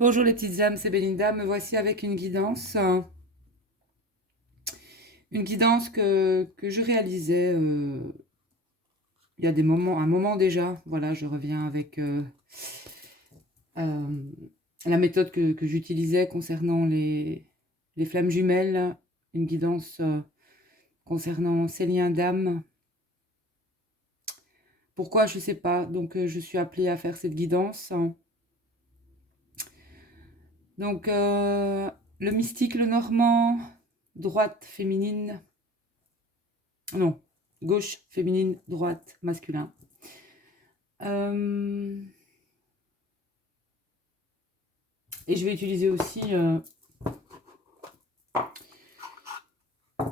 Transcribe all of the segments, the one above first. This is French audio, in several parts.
Bonjour les petites âmes, c'est Belinda. Me voici avec une guidance. Une guidance que je réalisais il y a un moment déjà. Voilà, je reviens avec euh, la méthode que j'utilisais concernant les flammes jumelles. Une guidance concernant ces liens d'âme. Pourquoi, je ne sais pas. Donc, je suis appelée à faire cette guidance. Donc, le mystique, le normand, droite féminine. Non, gauche, féminine, droite, masculin. Et je vais utiliser aussi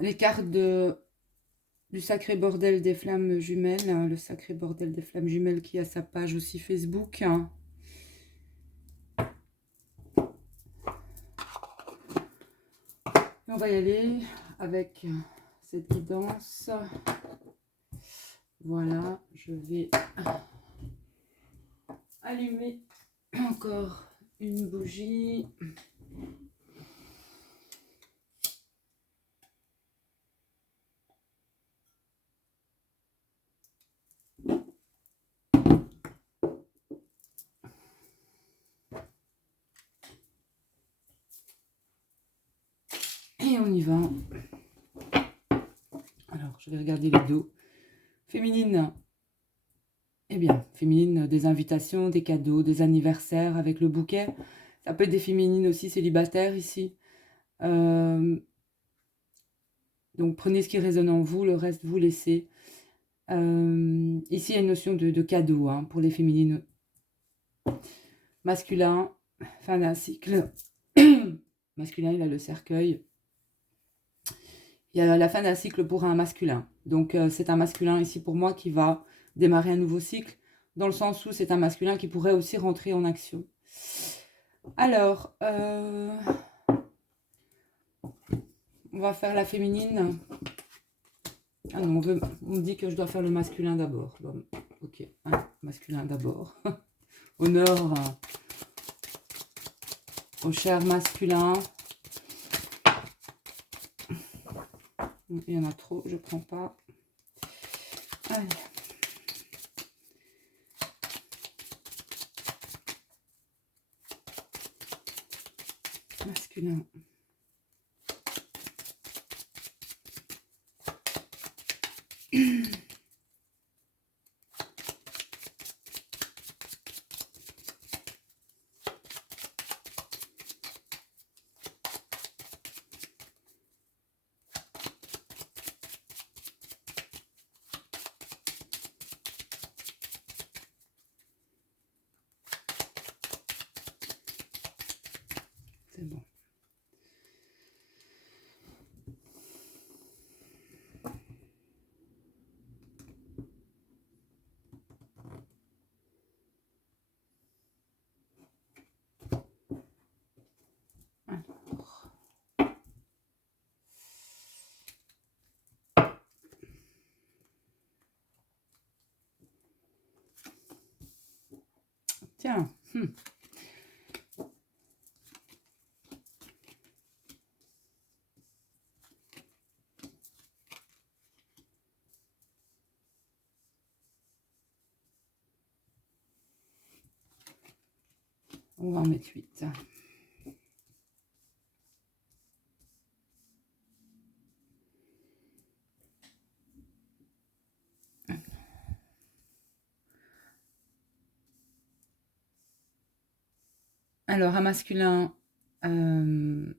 les cartes du Sacré Bordel des Flammes Jumelles. Le Sacré Bordel des Flammes Jumelles qui a sa page aussi Facebook. Et on va y aller avec cette guidance. Voilà, je vais allumer encore une bougie. Et on y va. Alors, je vais regarder les dos. Féminine. Eh bien, féminine, des invitations, des cadeaux, des anniversaires avec le bouquet. Ça peut être des féminines aussi célibataires ici. Donc, prenez ce qui résonne en vous, le reste, vous laissez. Ici, il y a une notion de cadeau pour les féminines. Masculin, fin d'un cycle. Masculin, il a le cercueil. Il y a la fin d'un cycle pour un masculin. Donc, c'est un masculin ici pour moi qui va démarrer un nouveau cycle, dans le sens où c'est un masculin qui pourrait aussi rentrer en action. Alors, on va faire la féminine. Ah non, on me dit que je dois faire le masculin d'abord. Bon, ok, masculin d'abord. Honneur au cher masculin. Il y en a trop, je prends pas. Allez. Masculin. C'est bon. Tiens. On va en mettre 8. Alors, un masculin... Bon,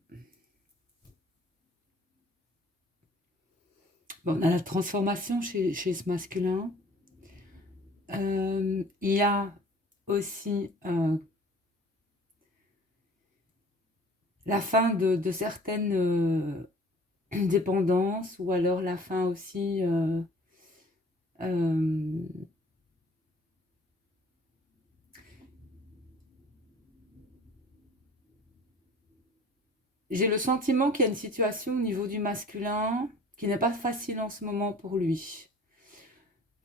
on a la transformation chez ce masculin. Il y a aussi la fin de certaines dépendances, ou alors la fin aussi j'ai le sentiment qu'il y a une situation au niveau du masculin qui n'est pas facile en ce moment pour lui,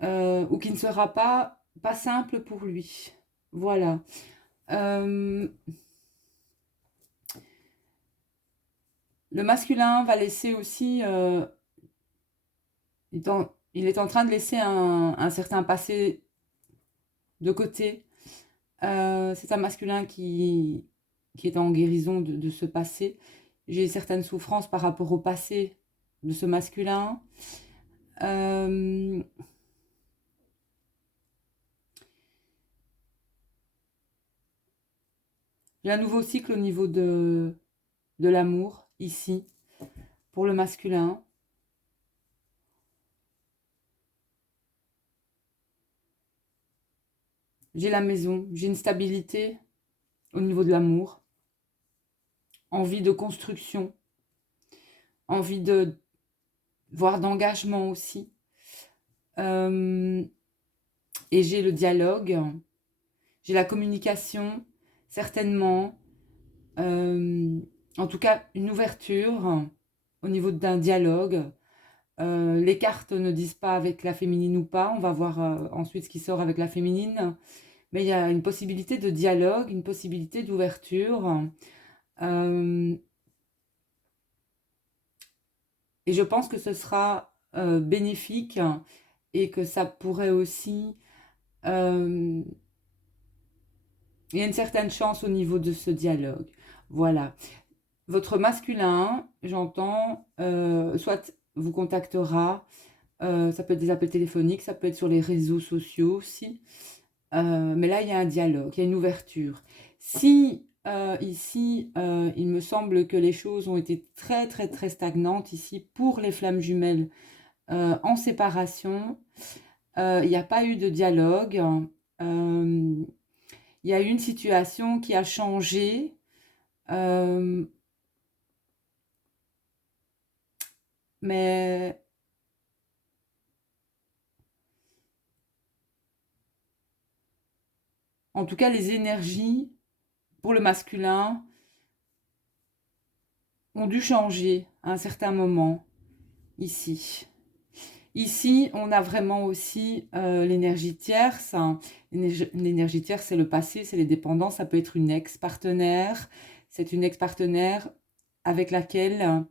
ou qui ne sera pas simple pour lui. Voilà. Le masculin va laisser aussi, il est en train de laisser un certain passé de côté. C'est un masculin qui est en guérison de ce passé. J'ai certaines souffrances par rapport au passé de ce masculin. Euh, j'ai un nouveau cycle au niveau de l'amour, ici, pour le masculin. J'ai la maison, j'ai une stabilité au niveau de l'amour, envie de construction, envie de voire d'engagement aussi. Et j'ai le dialogue, j'ai la communication, certainement. En tout cas, une ouverture au niveau d'un dialogue. Les cartes ne disent pas avec la féminine ou pas. On va voir ensuite ce qui sort avec la féminine. Mais il y a une possibilité de dialogue, une possibilité d'ouverture. Et je pense que ce sera bénéfique et que ça pourrait aussi... il y a une certaine chance au niveau de ce dialogue. Voilà. Votre masculin, j'entends, soit vous contactera, ça peut être des appels téléphoniques, ça peut être sur les réseaux sociaux aussi. Mais là, il y a un dialogue, il y a une ouverture. Si ici, il me semble que les choses ont été très, très, très stagnantes ici pour les flammes jumelles en séparation, il n'y a pas eu de dialogue. Il y a eu une situation qui a changé. Mais en tout cas, les énergies pour le masculin ont dû changer à un certain moment ici. Ici, on a vraiment aussi l'énergie tierce. L'énergie tierce, c'est le passé, c'est les dépendances. Ça peut être une ex-partenaire. C'est une ex-partenaire avec laquelle,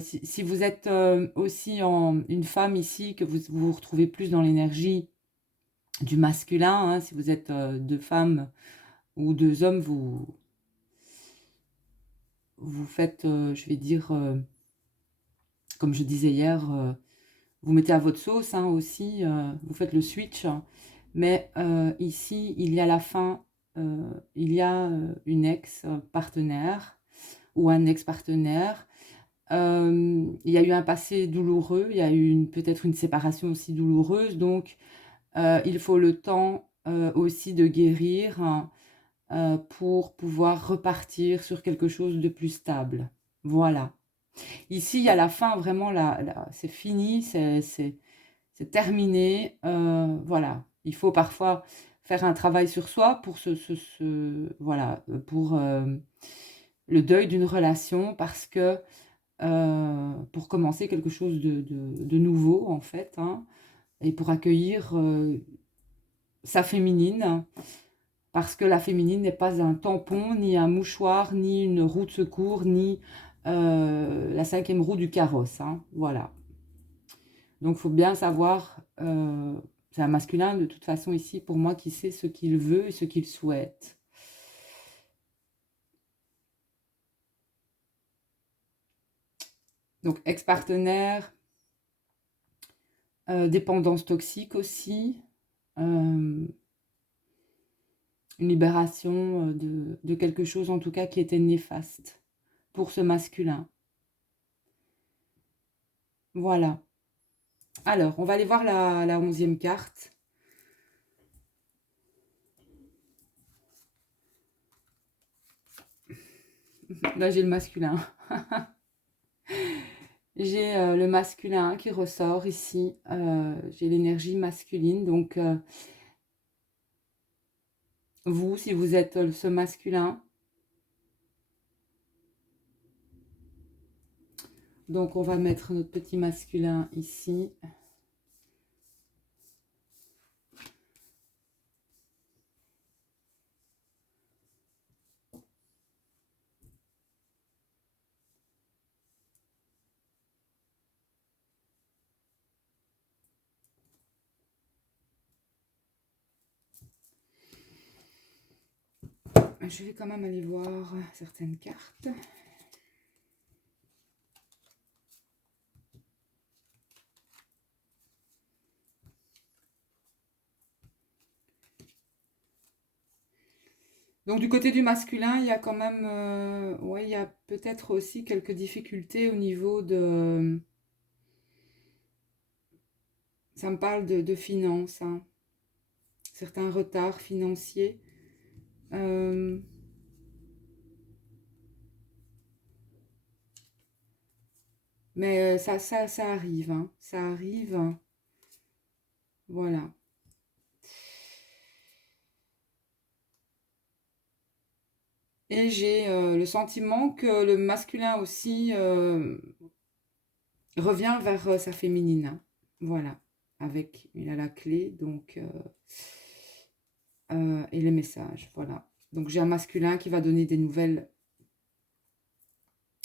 si vous êtes aussi une femme ici, que vous vous retrouvez plus dans l'énergie du masculin, hein, si vous êtes deux femmes ou deux hommes, vous faites, je vais dire, comme je disais hier, vous mettez à votre sauce hein, aussi, vous faites le switch. Mais ici, il y a la fin, il y a une ex-partenaire ou un ex-partenaire. Il y a eu un passé douloureux, il y a eu peut-être une séparation aussi douloureuse. Donc, il faut le temps aussi de guérir hein, pour pouvoir repartir sur quelque chose de plus stable. Voilà. Ici, il y a la fin, vraiment, c'est fini, c'est terminé. Voilà. Il faut parfois faire un travail sur soi pour voilà, pour le deuil d'une relation, parce que pour commencer quelque chose de nouveau, en fait, hein, et pour accueillir sa féminine, parce que la féminine n'est pas un tampon, ni un mouchoir, ni une roue de secours, ni la cinquième roue du carrosse. Hein, voilà. Donc, il faut bien savoir, c'est un masculin de toute façon ici, pour moi, qui sait ce qu'il veut et ce qu'il souhaite. Donc, ex-partenaire, dépendance toxique aussi, une libération de quelque chose en tout cas qui était néfaste pour ce masculin. Voilà. Alors, on va aller voir la 11e carte. Là, j'ai le masculin. J'ai le masculin qui ressort ici. J'ai l'énergie masculine. Donc, vous, si vous êtes ce masculin. Donc, on va mettre notre petit masculin ici. je vais quand même aller voir certaines cartes. Donc du côté du masculin, il y a quand même, ouais, il y a peut-être aussi quelques difficultés au niveau de, ça me parle de finances, hein. Certains retards financiers. Mais ça arrive, hein. Ça arrive, hein. Voilà. Et j'ai le sentiment que le masculin aussi revient vers sa féminine, hein. Voilà. Avec, il a la clé, donc, et les messages, voilà. Donc j'ai un masculin qui va donner des nouvelles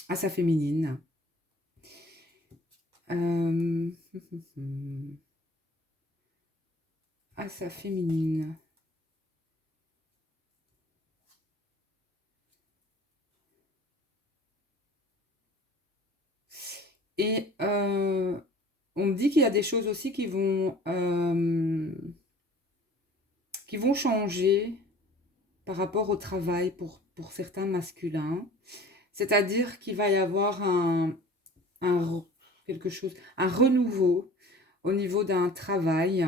à sa féminine. À sa féminine. Et on me dit qu'il y a des choses aussi qui vont changer par rapport au travail pour certains masculins. C'est-à-dire qu'il va y avoir quelque chose, un renouveau au niveau d'un travail.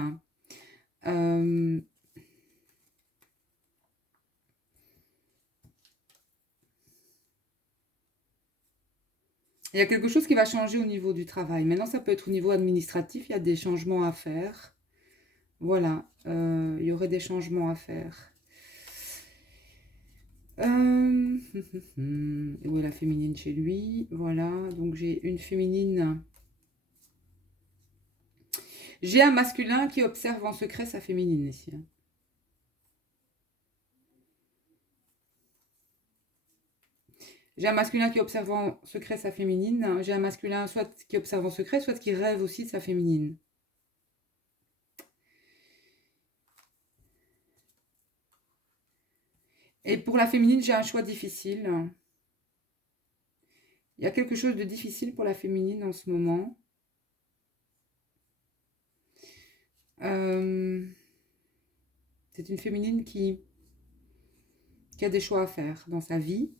Il y a quelque chose qui va changer au niveau du travail. Maintenant, ça peut être au niveau administratif, il y a des changements à faire. Voilà, il y aurait des changements à faire. Où est la féminine chez lui? Voilà, donc j'ai une féminine. J'ai un masculin qui observe en secret sa féminine ici. J'ai un masculin qui observe en secret sa féminine. J'ai un masculin soit qui observe en secret, soit qui rêve aussi de sa féminine. Et pour la féminine, j'ai un choix difficile. Il y a quelque chose de difficile pour la féminine en ce moment. C'est une féminine qui a des choix à faire dans sa vie.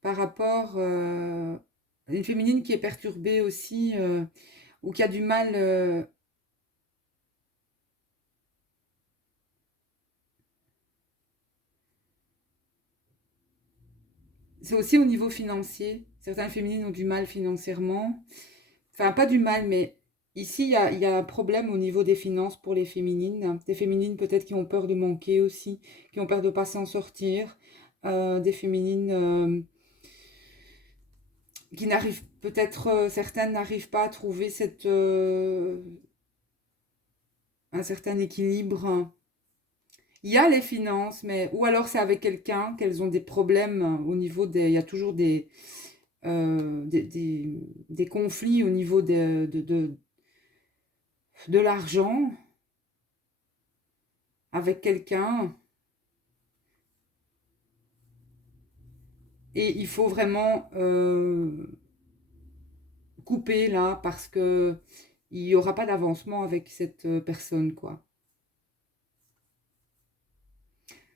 Par rapport à une féminine qui est perturbée aussi ou qui a du mal. C'est aussi au niveau financier. Certaines féminines ont du mal financièrement. Enfin, pas du mal, mais ici, il y a un problème au niveau des finances pour les féminines. Des féminines peut-être qui ont peur de manquer aussi, qui ont peur de ne pas s'en sortir. Des féminines qui n'arrivent, peut-être certaines n'arrivent pas à trouver un certain équilibre. Il y a les finances, mais ou alors c'est avec quelqu'un qu'elles ont des problèmes au niveau des. Il y a toujours des conflits au niveau de l'argent avec quelqu'un. Et il faut vraiment couper là parce que il n'y aura pas d'avancement avec cette personne, quoi.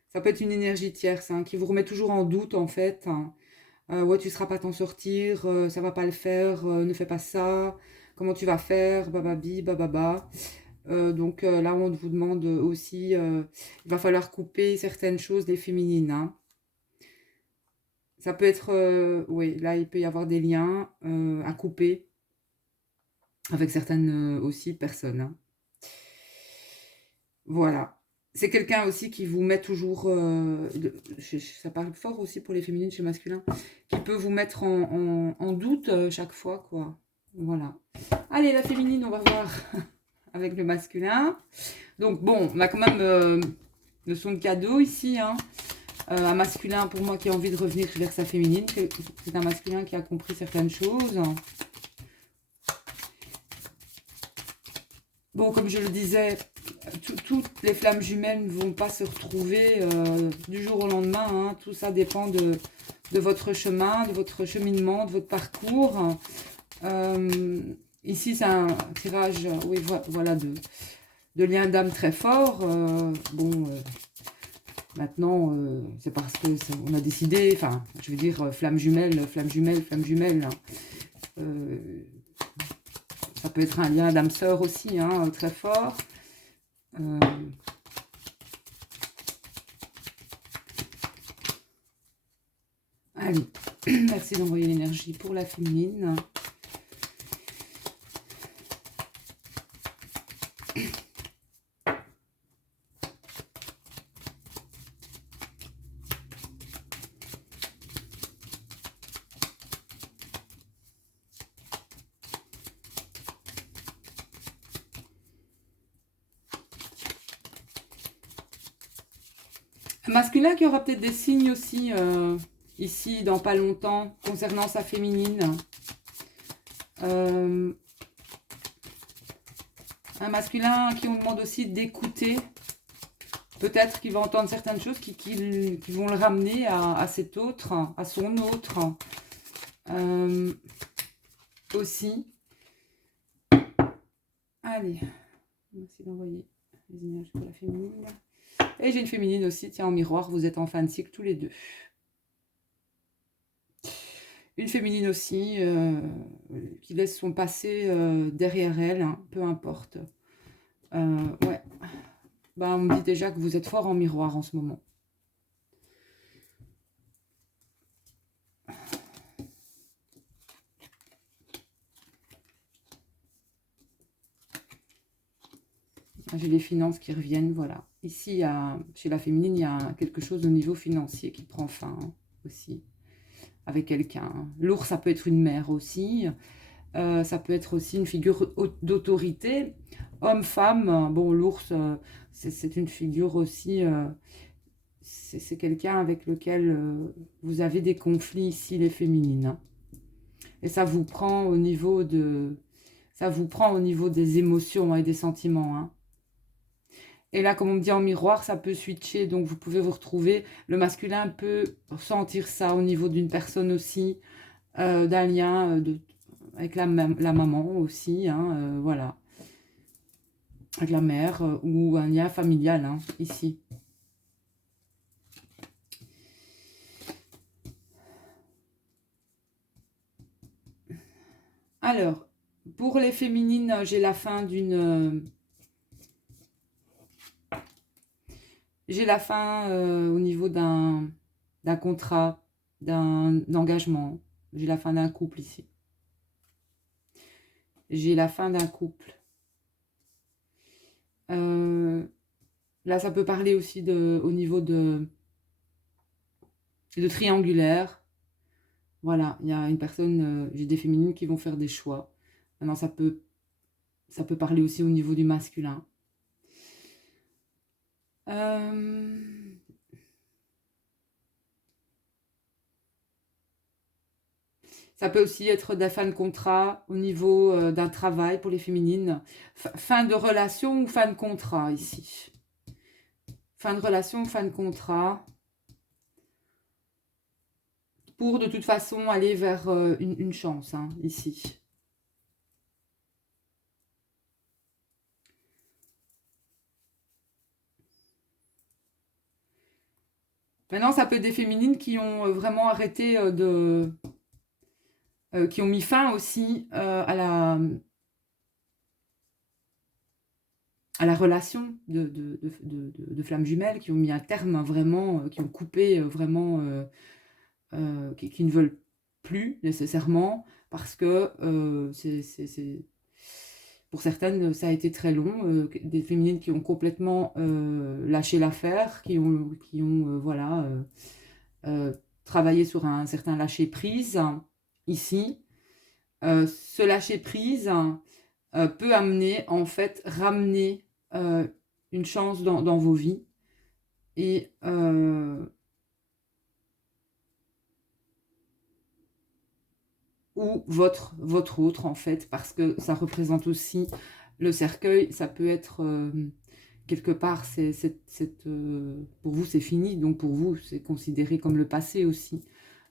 Ça peut être une énergie tierce hein, qui vous remet toujours en doute en fait, hein. Ouais, tu ne seras pas t'en sortir, ça va pas le faire, ne fais pas ça, comment tu vas faire, bababi, bababa. Donc là, on vous demande aussi, il va falloir couper certaines choses des féminines, hein. Ça peut être, oui, là, il peut y avoir des liens à couper avec certaines aussi personnes, hein. Voilà. C'est quelqu'un aussi qui vous met toujours, ça parle fort aussi pour les féminines chez masculin, qui peut vous mettre en doute chaque fois, quoi. Voilà. Allez, la féminine, on va voir avec le masculin. Donc bon, on a quand même le son de cadeau ici, hein. Un masculin pour moi qui a envie de revenir vers sa féminine. C'est un masculin qui a compris certaines choses. Bon, comme je le disais, toutes les flammes jumelles ne vont pas se retrouver du jour au lendemain. Hein. Tout ça dépend de votre chemin, de votre cheminement, de votre parcours. Ici, c'est un tirage, oui, voilà, de lien d'âme très fort. Bon, maintenant, c'est parce que on a décidé, enfin, je veux dire, flamme jumelle, flamme jumelle, flamme jumelle. Hein. Ça peut être un lien d'âme sœur aussi, hein, très fort. Allez, merci d'envoyer l'énergie pour la féminine. Un masculin qui aura peut-être des signes aussi ici dans pas longtemps concernant sa féminine. Un masculin qui on demande aussi d'écouter. Peut-être qu'il va entendre certaines choses qui vont le ramener à cet autre, à son autre. Aussi. Allez, merci d'envoyer les images pour la féminine. Et j'ai une féminine aussi, tiens, en miroir, vous êtes en fin de cycle tous les deux. Une féminine aussi, qui laisse son passé derrière elle, hein, peu importe. Ouais. Ben, on me dit déjà que vous êtes fort en miroir en ce moment. J'ai les finances qui reviennent, voilà. Ici, chez la féminine, il y a quelque chose au niveau financier qui prend fin hein, aussi, avec quelqu'un. L'ours, ça peut être une mère aussi. Ça peut être aussi une figure d'autorité. Homme, femme, bon, l'ours, c'est une figure aussi... c'est quelqu'un avec lequel vous avez des conflits ici, les féminines. Hein. Et ça vous prend au niveau de... Ça vous prend au niveau des émotions hein, et des sentiments. Hein. Et là, comme on me dit en miroir, ça peut switcher. Donc, vous pouvez vous retrouver. Le masculin peut ressentir ça au niveau d'une personne aussi. D'un lien avec la maman aussi. Hein, voilà. Avec la mère. Ou un lien familial, hein, ici. Alors, pour les féminines, j'ai la fin d'une... J'ai la fin au niveau d'un contrat, d'un engagement. J'ai la fin d'un couple ici. J'ai la fin d'un couple. Là, ça peut parler aussi au niveau de triangulaire. Voilà, il y a une personne, j'ai des féminines qui vont faire des choix. Maintenant, ça peut parler aussi au niveau du masculin. Ça peut aussi être des fins de contrat au niveau d'un travail pour les féminines. Fin de relation ou fin de contrat ici. Fin de relation ou fin de contrat. Pour de toute façon aller vers une chance hein, ici. Maintenant, ça peut être des féminines qui ont vraiment arrêté qui ont mis fin aussi à la relation de flammes jumelles, qui ont mis un terme vraiment, qui ont coupé vraiment, qui ne veulent plus nécessairement, parce que pour certaines, ça a été très long, des féminines qui ont complètement lâché l'affaire, qui ont voilà, travaillé sur un certain lâcher-prise, ici. Ce lâcher-prise peut amener, en fait, ramener une chance dans vos vies. Et ou votre autre, en fait, parce que ça représente aussi le cercueil. Ça peut être, quelque part, pour vous, c'est fini, donc pour vous, c'est considéré comme le passé aussi.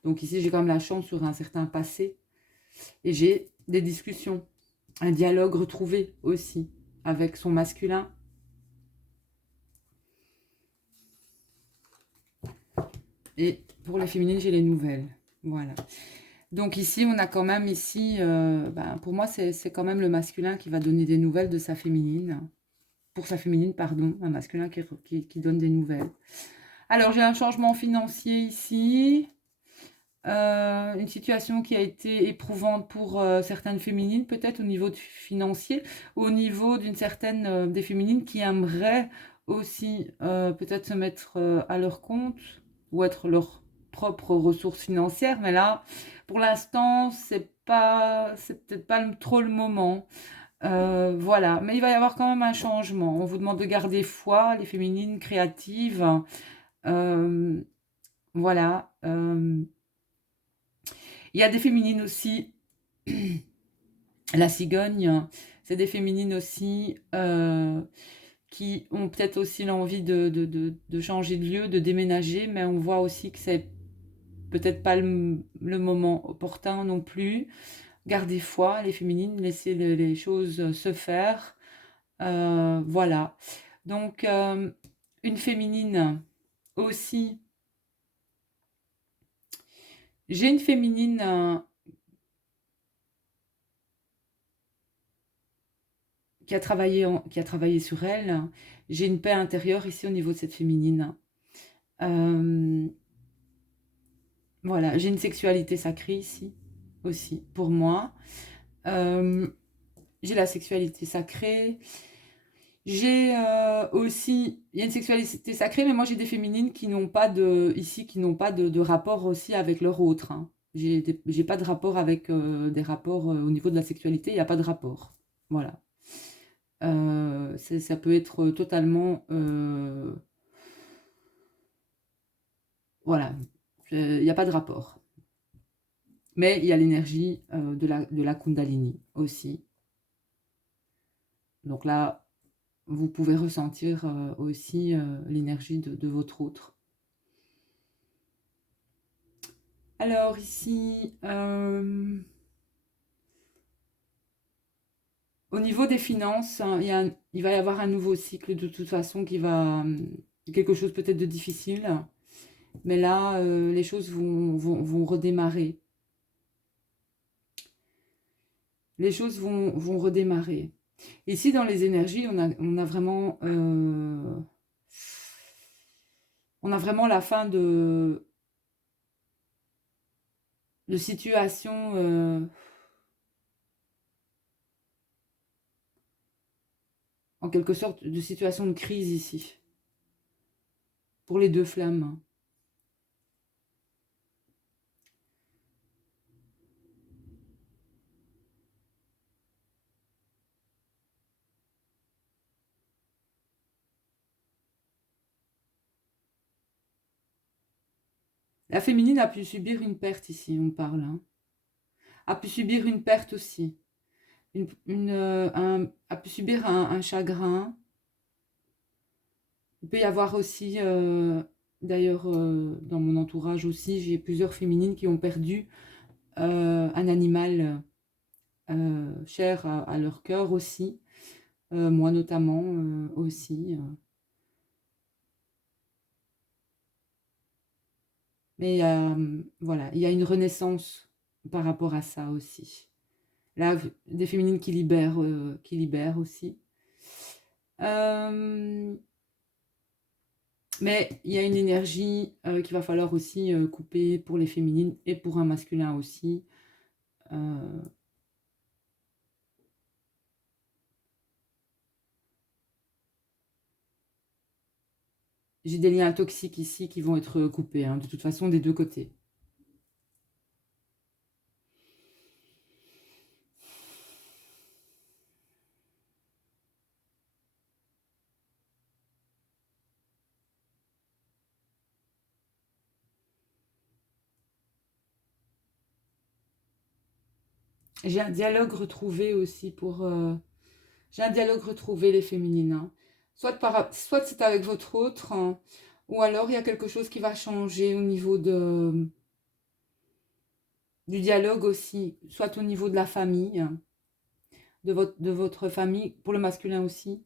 Donc ici, j'ai quand même la chance sur un certain passé, et j'ai des discussions, un dialogue retrouvé aussi, avec son masculin. Et pour les féminines, j'ai les nouvelles. Voilà. Donc ici, on a quand même ici, pour moi, c'est quand même le masculin qui va donner des nouvelles de sa féminine. Pour sa féminine, pardon, un masculin qui donne des nouvelles. Alors, j'ai un changement financier ici. Une situation qui a été éprouvante pour certaines féminines, peut-être au niveau financier, au niveau d'une certaine des féminines qui aimeraient aussi peut-être se mettre à leur compte ou être leur propre ressources financières, mais là, pour l'instant, c'est peut-être pas trop le moment. Voilà, mais il va y avoir quand même un changement. On vous demande de garder foi, les féminines créatives. Euh, voilà. Il y a des féminines aussi. La cigogne, c'est des féminines aussi qui ont peut-être aussi l'envie de changer de lieu, de déménager, mais on voit aussi que c'est peut-être pas le moment opportun non plus. Gardez foi, les féminines, laissez les choses se faire. Voilà. Donc, une féminine aussi. J'ai une féminine qui a travaillé sur elle. J'ai une paix intérieure ici au niveau de cette féminine. Voilà, j'ai une sexualité sacrée ici aussi pour moi. Euh, j'ai la sexualité sacrée. J'ai aussi, il y a une sexualité sacrée, mais moi j'ai des féminines qui n'ont pas ici, qui n'ont pas de rapport aussi avec leur autre. Hein. J'ai pas de rapport avec des rapports au niveau de la sexualité, il n'y a pas de rapport. Voilà. Ça peut être totalement, voilà, il n'y a pas de rapport. Mais il y a l'énergie de la Kundalini aussi. Donc là, vous pouvez ressentir aussi l'énergie de votre autre. Alors ici, au niveau des finances, hein, il va y avoir un nouveau cycle de toute façon qui va... quelque chose peut-être de difficile. Mais là, les choses vont redémarrer. Les choses vont redémarrer. Ici, dans les énergies, on a vraiment la fin de situations, en quelque sorte, de situations de crise ici, pour les deux flammes. La féminine a pu subir une perte ici, on parle. Hein. A pu subir une perte aussi. A pu subir un chagrin. Il peut y avoir aussi, d'ailleurs, dans mon entourage aussi, j'ai plusieurs féminines qui ont perdu un animal cher à leur cœur aussi. Moi notamment aussi. Mais voilà, il y a une renaissance par rapport à ça aussi. Là, des féminines qui libèrent aussi. Mais il y a une énergie qu'il va falloir aussi couper pour les féminines et pour un masculin aussi. J'ai des liens toxiques ici qui vont être coupés, hein, de toute façon des deux côtés. J'ai un dialogue retrouvé aussi pour... j'ai un dialogue retrouvé, les féminines, hein. Soit c'est avec votre autre, hein, ou alors il y a quelque chose qui va changer au niveau du dialogue aussi, soit au niveau de la famille, hein, de votre famille, pour le masculin aussi,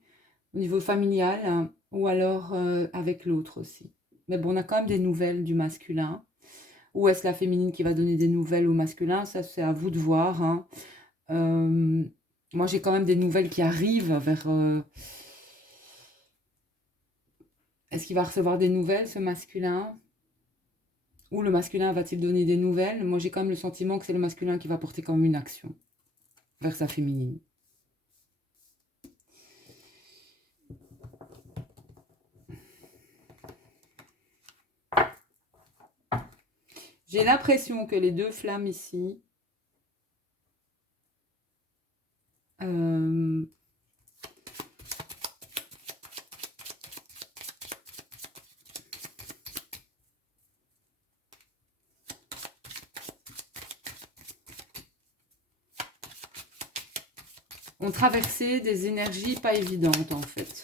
au niveau familial, hein, ou alors avec l'autre aussi. Mais bon, on a quand même des nouvelles du masculin. Ou est-ce la féminine qui va donner des nouvelles au masculin? Ça, c'est à vous de voir, hein. Moi, j'ai quand même des nouvelles qui arrivent vers... est-ce qu'il va recevoir des nouvelles, ce masculin? Ou le masculin va-t-il donner des nouvelles? Moi, j'ai quand même le sentiment que c'est le masculin qui va porter quand même une action vers sa féminine. J'ai l'impression que les deux flammes ici... ont traversé des énergies pas évidentes, en fait.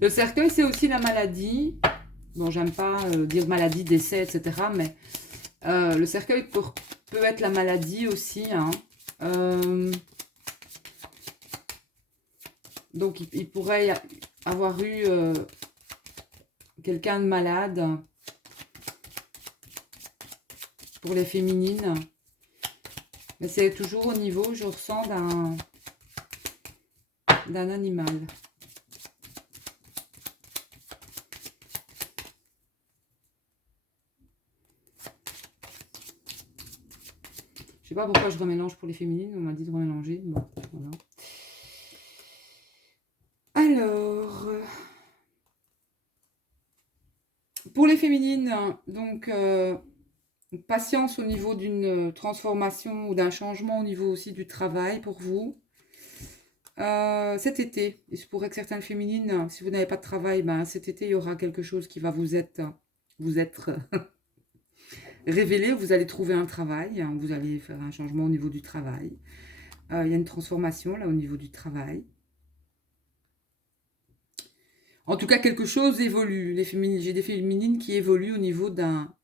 Le cercueil, c'est aussi la maladie. Bon, j'aime pas dire maladie, décès, etc. Mais le cercueil peut être la maladie aussi, hein. Donc, il pourrait y avoir eu quelqu'un de malade pour les féminines. Mais c'est toujours au niveau, je ressens, d'un animal. Je sais pas pourquoi je remélange pour les féminines. On m'a dit de remélanger. Bon, voilà. Alors, pour les féminines, donc, patience au niveau d'une transformation ou d'un changement au niveau aussi du travail pour vous. Cet été, il se pourrait que certaines féminines, si vous n'avez pas de travail, ben, cet été, il y aura quelque chose qui va vous être révélé. Vous allez trouver un travail, hein, vous allez faire un changement au niveau du travail. Il y a une transformation là au niveau du travail. En tout cas, quelque chose évolue. J'ai des féminines qui évoluent au niveau d'un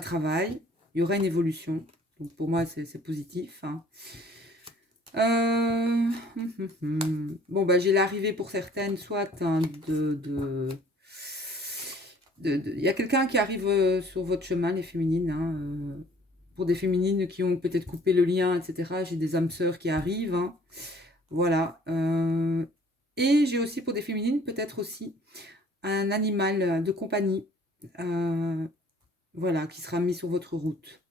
travail. Il y aura une évolution. Donc pour moi, c'est positif, hein. Bon, bah, j'ai l'arrivée pour certaines, soit hein, il y a quelqu'un qui arrive sur votre chemin, les féminines, hein, pour des féminines qui ont peut-être coupé le lien, etc. J'ai des âmes sœurs qui arrivent, hein. Voilà. Et j'ai aussi pour des féminines, peut-être aussi, un animal de compagnie, voilà, qui sera mis sur votre route.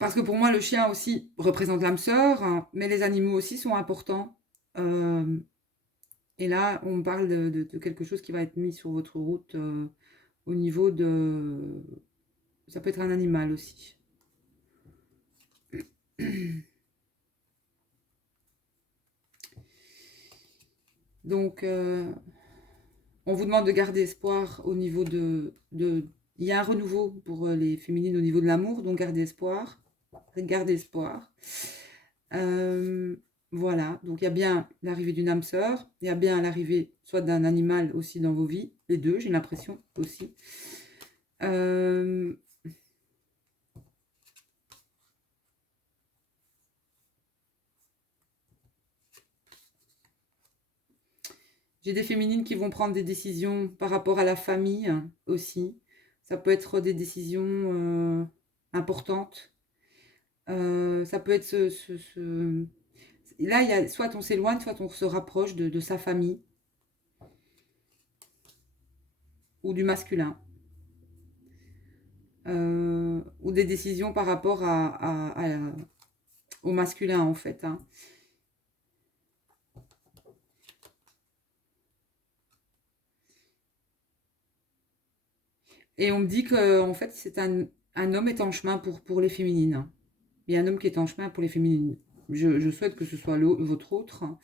Parce que pour moi, le chien aussi représente l'âme sœur, hein, mais les animaux aussi sont importants. Et là, on parle de quelque chose qui va être mis sur votre route au niveau de... Ça peut être un animal aussi. Donc, on vous demande de garder espoir au niveau il y a un renouveau pour les féminines au niveau de l'amour, donc gardez espoir. Gardez espoir. Voilà, donc il y a bien l'arrivée d'une âme sœur, il y a bien l'arrivée soit d'un animal aussi dans vos vies, les deux, j'ai l'impression aussi. J'ai des féminines qui vont prendre des décisions par rapport à la famille aussi. Ça peut être des décisions importantes. Ça peut être Là, il y a soit on s'éloigne, soit on se rapproche de sa famille ou du masculin. Ou des décisions par rapport au masculin en fait, hein. Et on me dit que en fait c'est un homme est en chemin pour les féminines, hein. Il y a un homme qui est en chemin pour les féminines. Je souhaite que ce soit votre autre, hein.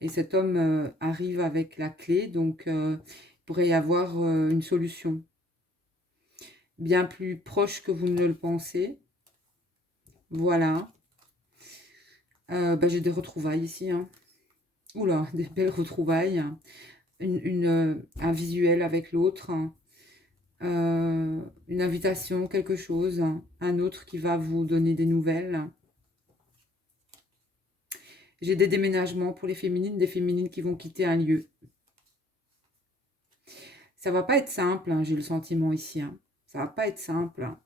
Et cet homme arrive avec la clé, donc il pourrait y avoir une solution bien plus proche que vous ne le pensez. Voilà. Bah, j'ai des retrouvailles ici, hein. Oula, des belles retrouvailles. Un visuel avec l'autre, hein. Une invitation, quelque chose, hein. Un autre qui va vous donner des nouvelles. J'ai des déménagements pour les féminines, des féminines qui vont quitter un lieu. Ça va pas être simple, hein, j'ai le sentiment ici, hein. Ça va pas être simple, hein.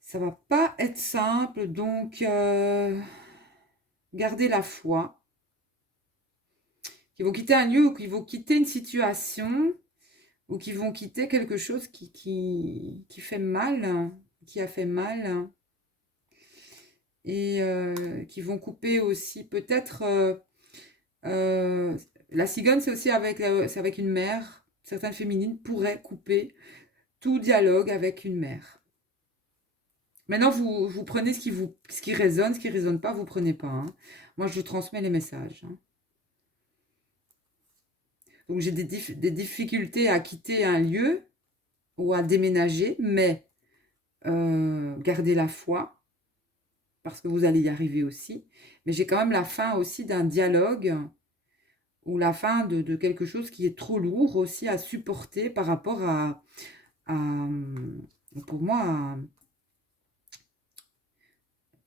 Ça va pas être simple, donc gardez la foi. Qui vont quitter un lieu ou qui vont quitter une situation ou qui vont quitter quelque chose qui fait mal, qui a fait mal, et qui vont couper aussi peut-être la cigogne, c'est aussi c'est avec une mère. Certaines féminines pourraient couper tout dialogue avec une mère. Maintenant, vous prenez ce qui résonne, ce qui ne résonne pas, vous ne prenez pas, hein. Moi, je transmets les messages, hein. Donc, j'ai des difficultés à quitter un lieu ou à déménager, mais gardez la foi, parce que vous allez y arriver aussi. Mais j'ai quand même la fin aussi d'un dialogue ou la fin de quelque chose qui est trop lourd aussi à supporter par rapport à pour moi,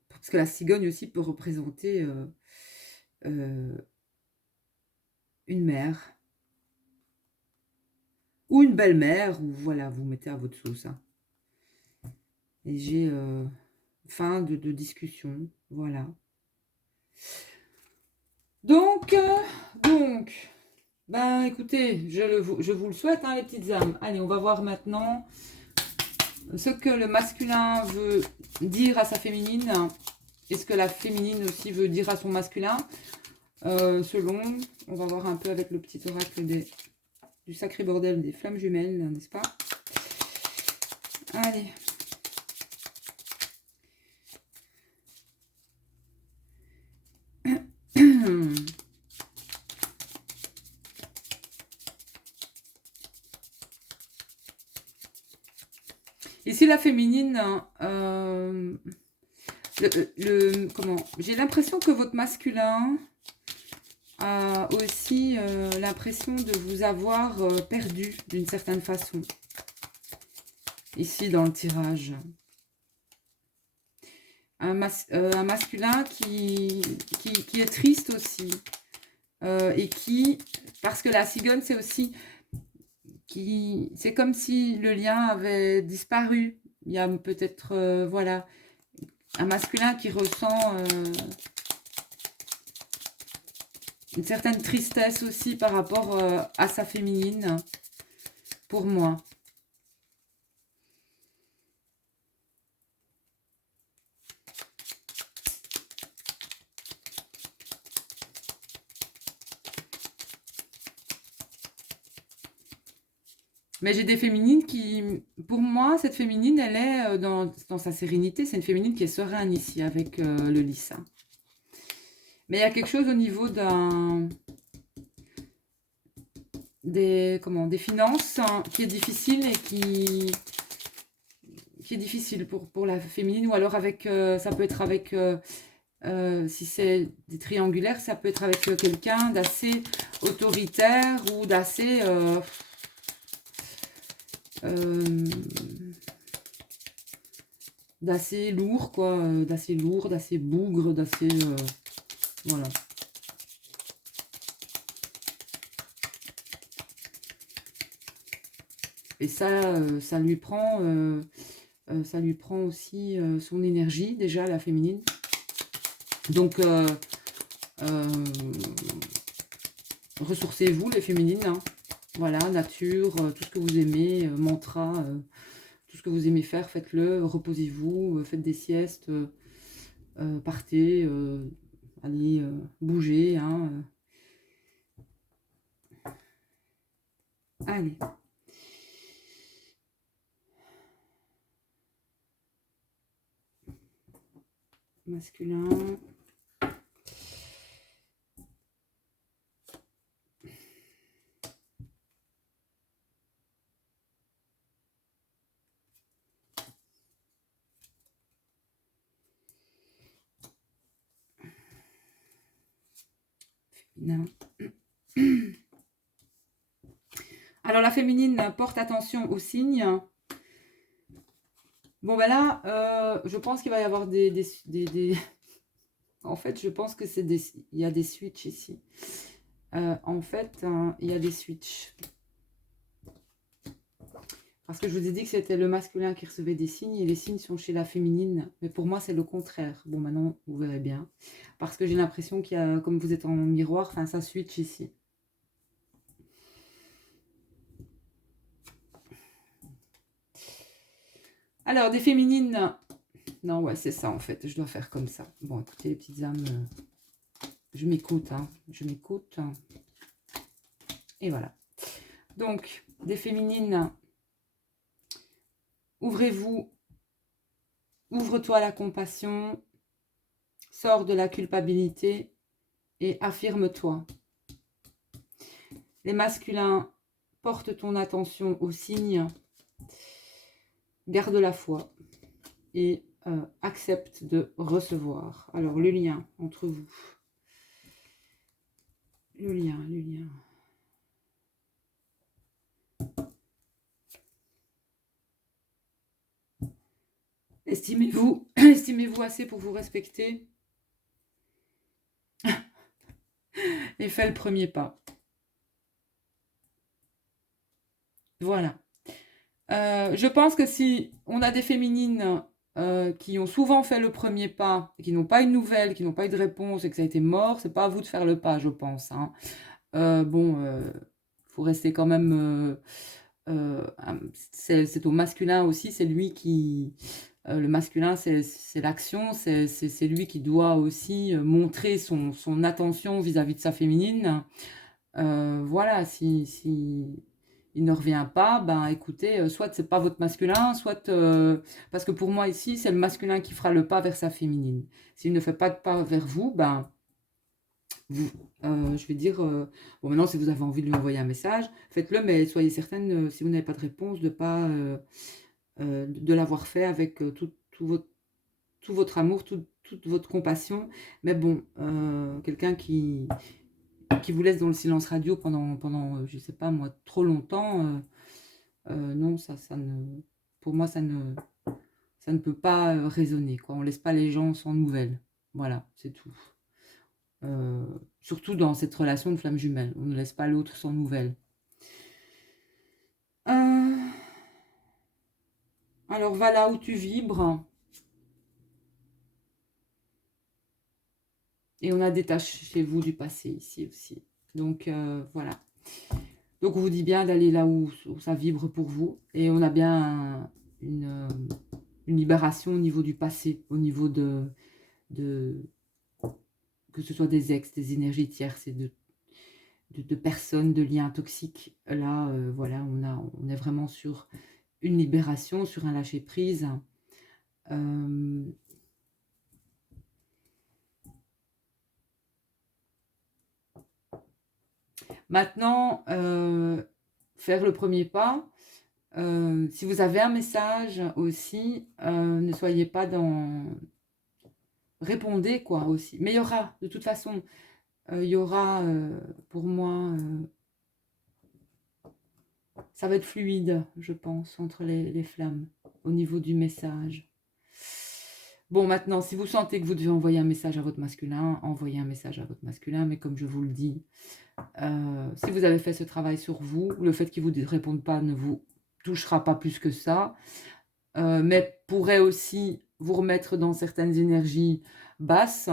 parce que la cigogne aussi peut représenter une mère ou une belle-mère, ou voilà, vous mettez à votre sauce, hein. Et j'ai fin de discussion, voilà. Donc, ben écoutez, je vous le souhaite, hein, les petites âmes. Allez, on va voir maintenant ce que le masculin veut dire à sa féminine et ce que la féminine aussi veut dire à son masculin. Selon, on va voir un peu avec le petit oracle du sacré bordel des flammes jumelles, n'est-ce pas? Allez. Ici, la féminine, comment, j'ai l'impression que votre masculin a aussi l'impression de vous avoir perdu d'une certaine façon. Ici, dans le tirage. Un masculin qui est triste aussi. Et qui, parce que la cigogne, c'est aussi... c'est comme si le lien avait disparu. Il y a peut-être, voilà, un masculin qui ressent une certaine tristesse aussi par rapport à sa féminine, pour moi. Mais j'ai des féminines qui, pour moi, cette féminine, elle est dans sa sérénité. C'est une féminine qui est sereine ici avec le lys. Mais il y a quelque chose au niveau des finances, hein, qui est difficile et qui est difficile pour la féminine. Ou alors avec, ça peut être avec, si c'est des triangulaires, ça peut être avec quelqu'un d'assez autoritaire ou d'assez... d'assez lourd, quoi, d'assez lourd, d'assez bougre, d'assez... voilà. Et ça, ça lui prend aussi son énergie, déjà, la féminine. Donc, ressourcez-vous, les féminines, hein. Voilà, nature, tout ce que vous aimez, mantra, tout ce que vous aimez faire, faites-le, reposez-vous, faites des siestes, partez, allez bouger, hein, allez. Masculin. Féminin. Alors la féminine porte attention aux signes. Bon ben là, je pense qu'il va y avoir des... En fait, je pense que c'est des... Il y a des switches ici. En fait, il y a des switches. Parce que je vous ai dit que c'était le masculin qui recevait des signes et les signes sont chez la féminine. Mais pour moi, c'est le contraire. Bon, maintenant, vous verrez bien. Parce que j'ai l'impression qu'il y a, comme vous êtes en miroir, enfin, ça switch ici. Alors, des féminines... Non, ouais, c'est ça, en fait. Je dois faire comme ça. Bon, écoutez, les petites âmes, je m'écoute, hein. Je m'écoute. Et voilà. Donc, des féminines... Ouvrez-vous, ouvre-toi à la compassion, sors de la culpabilité et affirme-toi. Les masculins, porte ton attention aux signes, garde la foi et accepte de recevoir. Alors, le lien entre vous. Le lien, le lien. Estimez-vous assez pour vous respecter et faites le premier pas. Voilà. Je pense que si on a des féminines qui ont souvent fait le premier pas, et qui n'ont pas eu de nouvelles, qui n'ont pas eu de réponse et que ça a été mort, c'est pas à vous de faire le pas, je pense. Hein. Faut rester quand même... c'est au masculin aussi, c'est lui qui... le masculin, c'est l'action, c'est lui qui doit aussi montrer son attention vis-à-vis de sa féminine. Voilà, si il ne revient pas, ben écoutez, soit c'est pas votre masculin, soit... parce que pour moi ici, c'est le masculin qui fera le pas vers sa féminine. S'il ne fait pas de pas vers vous, ben... Vous, je vais dire, bon maintenant si vous avez envie de lui envoyer un message, faites-le, mais soyez certaine, si vous n'avez pas de réponse, de pas de l'avoir fait avec tout votre amour, toute votre compassion. Mais bon, quelqu'un qui vous laisse dans le silence radio pendant je sais pas moi, trop longtemps, non, ça ne, pour moi, ça ne peut pas résonner, quoi. On laisse pas les gens sans nouvelles. Voilà, c'est tout. Surtout dans cette relation de flamme jumelle. On ne laisse pas l'autre sans nouvelles. Alors, va là où tu vibres. Et on a détachez-vous du passé ici aussi. Donc, voilà. Donc, on vous dit bien d'aller là où ça vibre pour vous. Et on a bien une libération au niveau du passé, au niveau de que ce soit des ex, des énergies tierces et de personnes, de liens toxiques. Là, voilà, on est vraiment sur une libération, sur un lâcher-prise. Maintenant, faire le premier pas. Si vous avez un message aussi, ne soyez pas dans... Répondez, quoi, aussi. Mais il y aura, de toute façon, il y aura, pour moi... ça va être fluide, je pense, entre les flammes, au niveau du message. Bon, maintenant, si vous sentez que vous devez envoyer un message à votre masculin, envoyez un message à votre masculin. Mais comme je vous le dis, si vous avez fait ce travail sur vous, le fait qu'il ne vous réponde pas ne vous touchera pas plus que ça. Mais pourrait aussi vous remettre dans certaines énergies basses,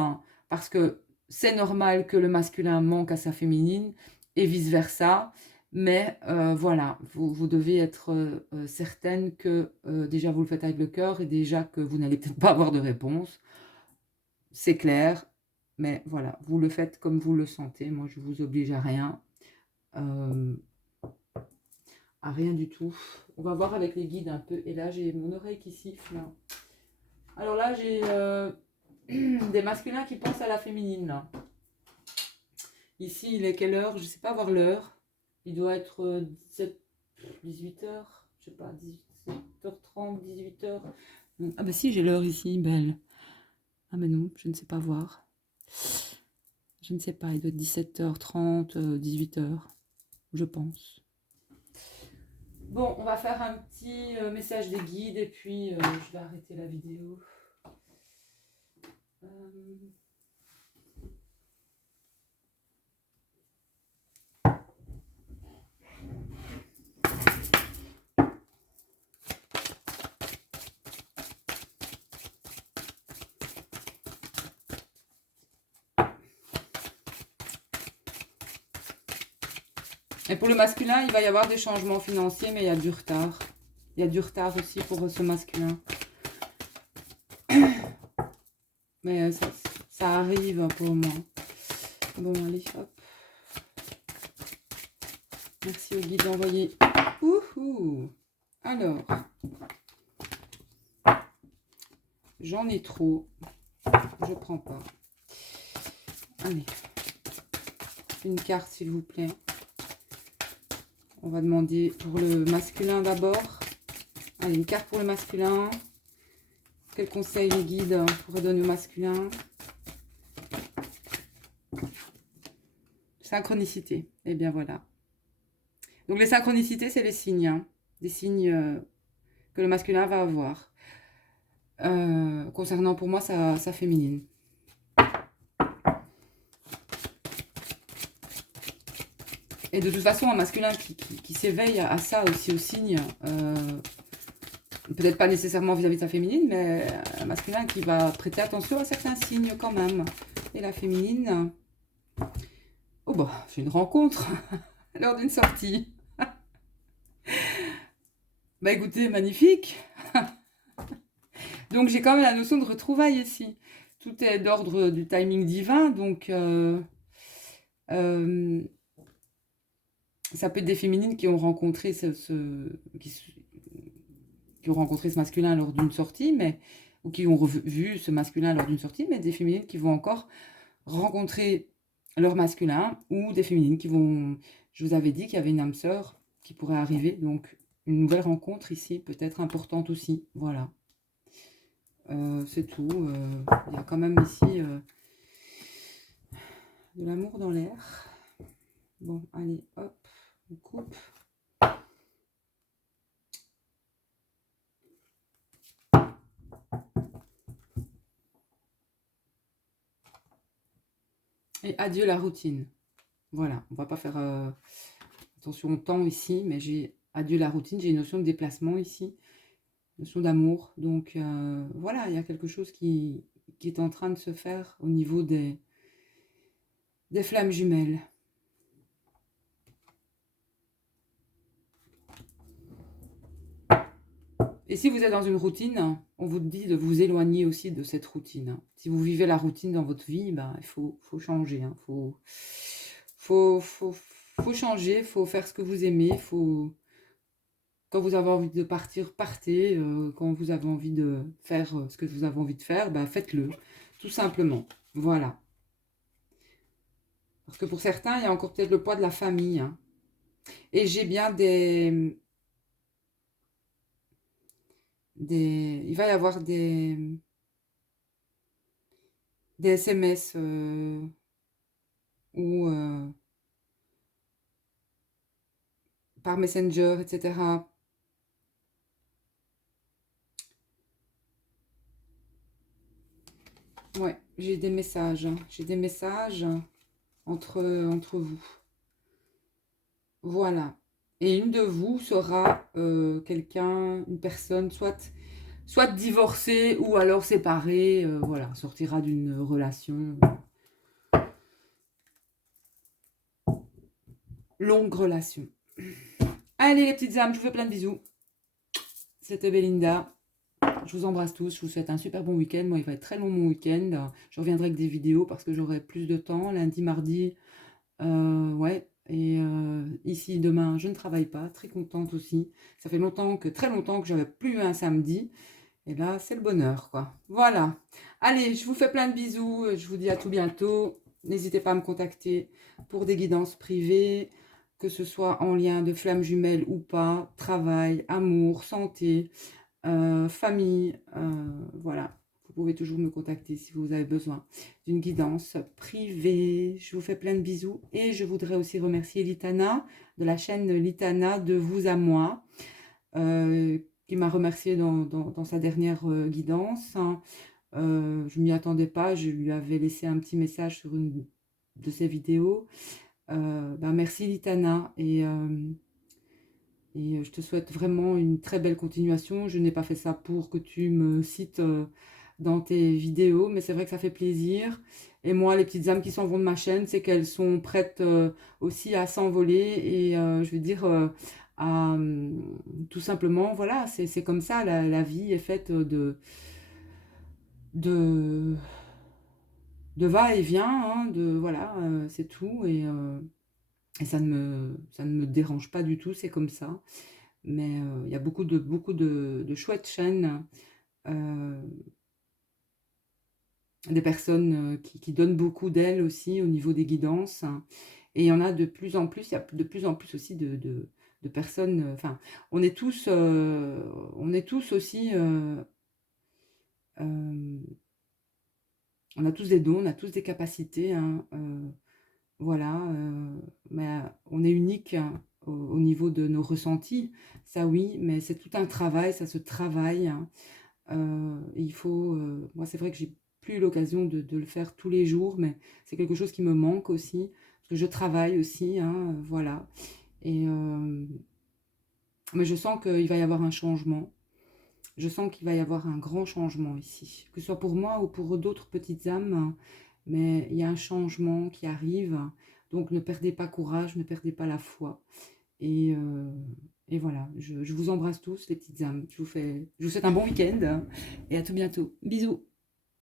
parce que c'est normal que le masculin manque à sa féminine et vice-versa. Mais voilà, vous devez être certaine que déjà vous le faites avec le cœur et déjà que vous n'allez peut-être pas avoir de réponse. c'est clair, mais voilà, vous le faites comme vous le sentez. Moi, je vous oblige à rien. À rien du tout. On va voir avec les guides un peu. Et là, j'ai mon oreille qui siffle. Alors là, j'ai des masculins qui pensent à la féminine. Là. Ici, il est quelle heure? Je ne sais pas voir l'heure. Il doit être 18h. Je sais pas, 17h30, 18h. Ah bah si, j'ai l'heure ici, belle. Ah mais non, je ne sais pas voir. Je ne sais pas, il doit être 17h30, 18h, je pense. Bon, on va faire un petit message des guides et puis je vais arrêter la vidéo. Et pour le masculin, il va y avoir des changements financiers, mais il y a du retard. Il y a du retard aussi pour ce masculin. Mais ça arrive pour moi. Bon, allez, hop. Merci au guide d'envoyer. Ouhou. Alors. J'en ai trop. Je prends pas. Allez. Une carte, s'il vous plaît. On va demander pour le masculin d'abord. Allez, une carte pour le masculin. Quel conseil les guides pourraient donner au masculin? Synchronicité. Et bien voilà. Donc les synchronicités, c'est les signes. Hein. Des signes que le masculin va avoir. Concernant pour moi sa féminine. Et de toute façon, un masculin qui s'éveille à ça aussi, aux signes, peut-être pas nécessairement vis-à-vis de sa féminine, mais un masculin qui va prêter attention à certains signes quand même. Et la féminine, oh bah, c'est une rencontre lors d'une sortie. Bah écoutez, magnifique. Donc j'ai quand même la notion de retrouvailles ici. Tout est d'ordre du timing divin, donc ça peut être des féminines qui ont rencontré qui ont rencontré ce masculin lors d'une sortie, mais ou qui ont vu ce masculin lors d'une sortie, mais des féminines qui vont encore rencontrer leur masculin, ou des féminines qui vont... Je vous avais dit qu'il y avait une âme sœur qui pourrait arriver, donc une nouvelle rencontre ici, peut-être importante aussi, voilà. C'est tout. Il y a quand même ici de l'amour dans l'air. Bon, allez, hop, on coupe. Et adieu la routine. Voilà, on va pas faire attention au temps ici, mais j'ai adieu la routine, j'ai une notion de déplacement ici, notion d'amour. Donc voilà, il y a quelque chose qui est en train de se faire au niveau des flammes jumelles. Et si vous êtes dans une routine, on vous dit de vous éloigner aussi de cette routine. Si vous vivez la routine dans votre vie, ben, il faut changer. Il faut changer, il faut faire ce que vous aimez. Quand vous avez envie de partir, partez. Quand vous avez envie de faire ce que vous avez envie de faire, ben, faites-le. Tout simplement. Voilà. Parce que pour certains, il y a encore peut-être le poids de la famille. Hein. Et j'ai bien il va y avoir des SMS ou par Messenger, etc. Ouais, j'ai des messages. Hein. J'ai des messages entre vous. Voilà. Et une de vous sera quelqu'un, une personne, soit divorcée ou alors séparée. Voilà, sortira d'une relation. Longue relation. Allez les petites âmes, je vous fais plein de bisous. C'était Belinda. je vous embrasse tous, je vous souhaite un super bon week-end. Moi, il va être très long mon week-end. Je reviendrai avec des vidéos parce que j'aurai plus de temps, lundi, mardi. Ouais, et ici, demain, je ne travaille pas, très contente aussi. Ça fait très longtemps que j'avais plus un samedi. Et là, c'est le bonheur, quoi. Voilà. Allez, je vous fais plein de bisous. Je vous dis à tout bientôt. N'hésitez pas à me contacter pour des guidances privées, que ce soit en lien de flammes jumelles ou pas, travail, amour, santé, famille. Voilà. Vous pouvez toujours me contacter si vous avez besoin d'une guidance privée. Je vous fais plein de bisous. Et je voudrais aussi remercier Litana, de la chaîne Litana, de vous à moi. Qui m'a remercié dans sa dernière guidance. Hein. Je m'y attendais pas, je lui avais laissé un petit message sur une de ses vidéos. Merci Litana, et je te souhaite vraiment une très belle continuation. Je n'ai pas fait ça pour que tu me cites dans tes vidéos, mais c'est vrai que ça fait plaisir. Et moi, les petites âmes qui s'en vont de ma chaîne, c'est qu'elles sont prêtes aussi à s'envoler et je veux dire à tout simplement, voilà, c'est comme ça, la vie est faite de, de va-et-vient, hein, voilà, c'est tout. Et ça ne me dérange pas du tout, c'est comme ça. Mais il y a beaucoup de chouettes chaînes, euh, des personnes qui donnent beaucoup d'elles aussi au niveau des guidances. Hein. Et il y en a de plus en plus, il y a de plus en plus aussi de personnes, enfin, on est tous aussi, euh, on a tous des dons, on a tous des capacités, hein, voilà, mais on est unique hein, au niveau de nos ressentis, ça oui, mais c'est tout un travail, ça se travaille. Hein. Il faut, moi c'est vrai que j'ai plus l'occasion de le faire tous les jours, mais c'est quelque chose qui me manque aussi, parce que je travaille aussi, hein, voilà. Et, mais je sens qu'il va y avoir un changement. Je sens qu'il va y avoir un grand changement ici, que ce soit pour moi ou pour d'autres petites âmes, hein, mais il y a un changement qui arrive. Donc ne perdez pas courage, ne perdez pas la foi. Et, euh, et voilà, je vous embrasse tous les petites âmes. Je vous souhaite un bon week-end hein, et à tout bientôt. Bisous.